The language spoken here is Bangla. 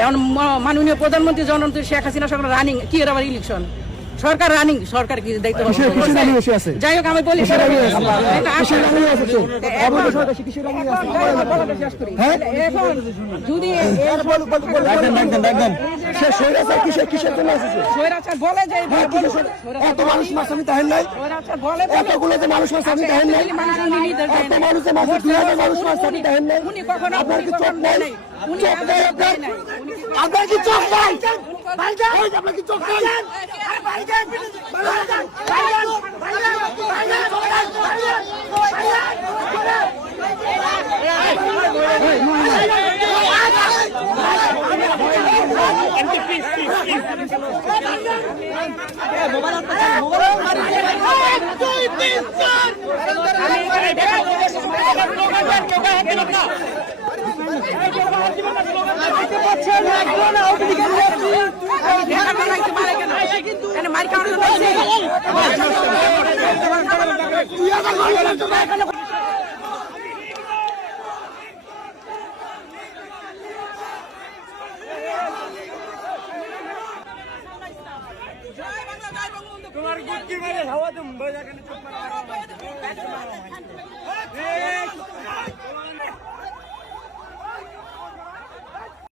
এখন মাননীয় প্রধানমন্ত্রী জননেত্রী শেখ হাসিনা সরকার রানিং কি এর আবার ইলেকশন সরকার রানিং সরকার কি দায়িত্ব যাই হোক আমি বলি যদি বলে যে এত মানুষ মাসামি তাহেন নাই বলে এতগুলো যে মানুষ মাসামি তাহেন নাই এত মানুষের মাসে 2000 মানুষ মাসামি তাহেন নাই উনি কখনো আপনার কি চোখ নাই উনি চোখ নাই আপনার কি চোখ নাই আপনার কি চোখ নাই তোমার গুটকি মেরে হাওয়া তুমি